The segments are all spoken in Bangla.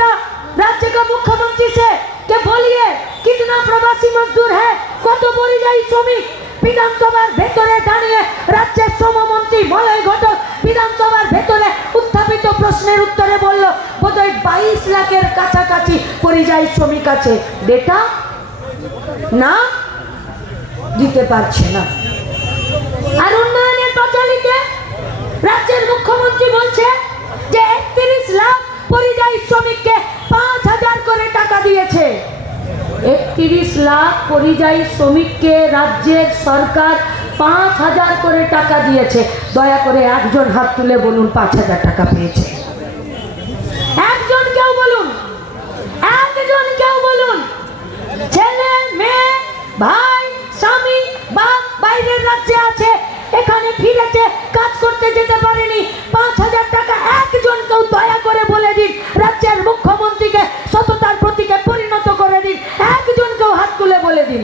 था राज्य का मुख्यमंत्री से कि बोलिए कितना प्रवासी मजदूर है, কত পরিযায়ী শ্রমিক। বিধানসভার ভেতরে দাঁড়িয়ে রাজ্যের শ্রমমন্ত্রী মলয় ঘটক বিধানসভার ভেতরে উত্থাপিত প্রশ্নের উত্তরে বলল বোধহয় 22 লাখের কাছাকাছি পরিযায়ী শ্রমিক আছে। ডেটা না দিতে পারছে না। আর উন্নয়নের পাঁচালীতে রাজ্যের মুখ্যমন্ত্রী বলছে যে 31 লাখ পরিযায়ী শ্রমিককে 5000 করে টাকা দিয়েছে। 31 লাখ পরিযায়ী শ্রমিককে রাজ্যের সরকার 5000 করে টাকা দিয়েছে। দয়া করে একজন হাত তুলে বলুন 5000 টাকা পেয়েছে। একজন কেউ বলুন, একজন কেউ বলুন। ছেলে মেয়ে ভাই স্বামী বা বাইরের রাজ্যে আছে, এখানে ফিরেছে, কাজ করতে যেতে পারেনি, 5000 টাকা একজন কেউ দয়া করে বলে দিন। রাজ্যের মুখ্যমন্ত্রীকে সততার প্রতীকে পরিণত করে দিন। একজন কেউ হাত তুলে বলে দিন।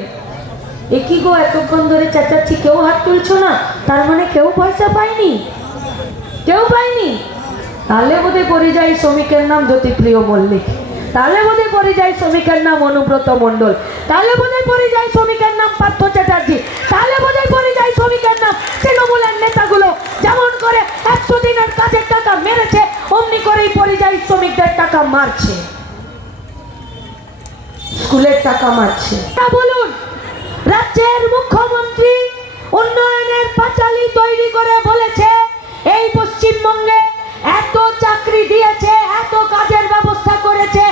একই গো এতক্ষণ ধরে চেঁচাচ্ছি, কেউ হাত তুলছো না, তার মানে কেউ পয়সা পায়নি, কেউ পায়নি। তাহলে বোধহয় পরিযায়ী শ্রমিকের নাম জ্যোতিপ্রিয় মল্লিক, তাহলে বোধহয় পরিযায়ী শ্রমিকের নাম অনুব্রত মণ্ডল, তাহলে বোধহয় পরিযায়ী শ্রমিকের নাম পার্থ চ্যাটার্জি, তাহলে বোধহয় পরিযায়ী শ্রমিকের নাম তৃণমূলের নেতাগুলো যেমন করে 100 দিনের কাজের টাকা মেরেছে অমনি করেই পরিযায়ী শ্রমিকদের টাকা মারছে, স্কুলের টাকা মারছে। বলুন, রাজ্যের মুখ্যমন্ত্রী উন্নয়নের পাঁচালী তৈরি করে বলেছে এই পশ্চিমবঙ্গে এত চাকরি দিয়েছে, এত কাজের ব্যবস্থা করেছে।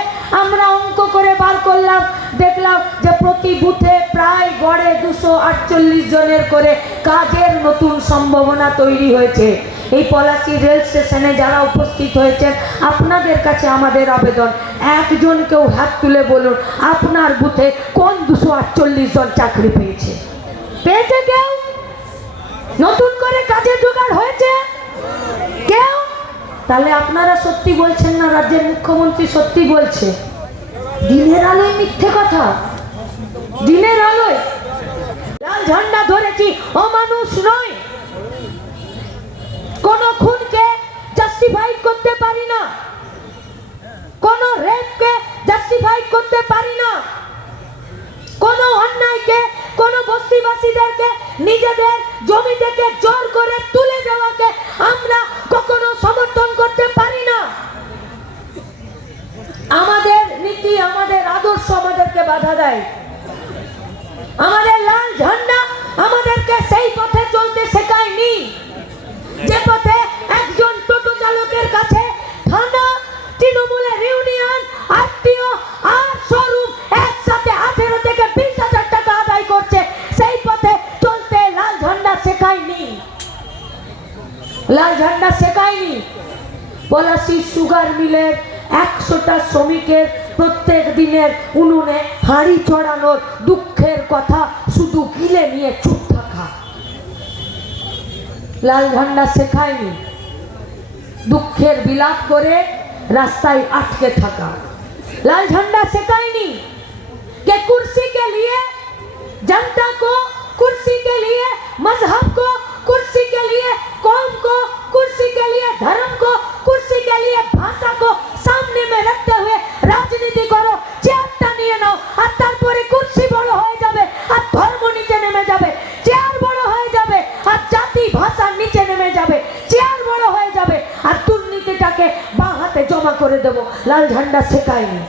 আমরা অঙ্ক করে বার করলাম, দেখলাম যে প্রতি বুথে প্রায় গড়ে 248 জনের করে কাজের নতুন সম্ভাবনা তৈরি হয়েছে। এই পলাশী রেল স্টেশনে যারা উপস্থিত হয়েছেন, আপনাদের কাছে আমাদের আবেদন, একজন কেউ হাত তুলে বলুন আপনার বুথে কোন 248 জন চাকরি পেয়েছে? পেয়েছে কেউ? নতুন করে কাজের জোগাড় হয়েছে কেউ? তাহলে আপনারা সত্যি বলছেন না, রাজ্যের মুখ্যমন্ত্রী সত্যি বলছে? দিনের আলোয় মিথ্যে কথা, দিনের আলোয়। লাল ঝান্ডা ধরেছি অমানুষ নয়, কোন খুনকে জাস্টিফাই করতে পারি না, কোন রেপকে জাস্টিফাই করতে পারি না, কোন অন্যায়কে, কোন বস্তিবাসীদেরকে নিজেদের জমি থেকে জোর করে তুলে দেওয়াকে আমরা কখনো সমর্থন করতে পারি না। আমাদের নীতি, আমাদের আদর্শ আমাদেরকে বাধা দেয়। আমাদের লাল ঝান্ডা আমাদেরকে সেই পথে চলতে শেখায়নি যে পথে একজন টোটো চালকের কাছে থানা, তৃণমূলের ইউনিয়ন, আত্মীয় আর শোরুম একসাথে 18 থেকে 20,000 টাকা আদায় করছে। সেই পথে চলতে লাল ঝান্ডা শেখায়নি, লাল ঝান্ডা শেখায়নি। পলাশী সুগার মিলের 100টা শ্রমিকের প্রত্যেক দিনের উনুনে হাঁড়ি চড়ানোর দুঃখের কথা শুধু গিলে নিয়ে চুপ থাকা, লাল ঝান্ডা শেখায়নি। দুঃখের বিলাপ করে রাস্তায় আটকে থাকা, लाल झंडा सिखाई नहीं कि कुर्सी के लिए जनता को, कुर्सी के लिए मजहब को, कुर्सी के लिए कौम को, कुर्सी के लिए धर्म को, कुर्सी के लिए भाषा को सामने में रखते हुए राजनीति करो। চেয়ারটা নিয়ে নাও আর তারপরে কুর্সি বড় হয়ে যাবে আর ধর্ম নিচে নেমে যাবে, চেয়ার বড় হয়ে যাবে আর জাতি ভাষা নিচে নেমে যাবে, চেয়ার বড় হয়ে যাবে আর দুর্নীতিটাকে বাঁ হাতে জমা করে দেব। লাল ঝান্ডা শেখায়নি।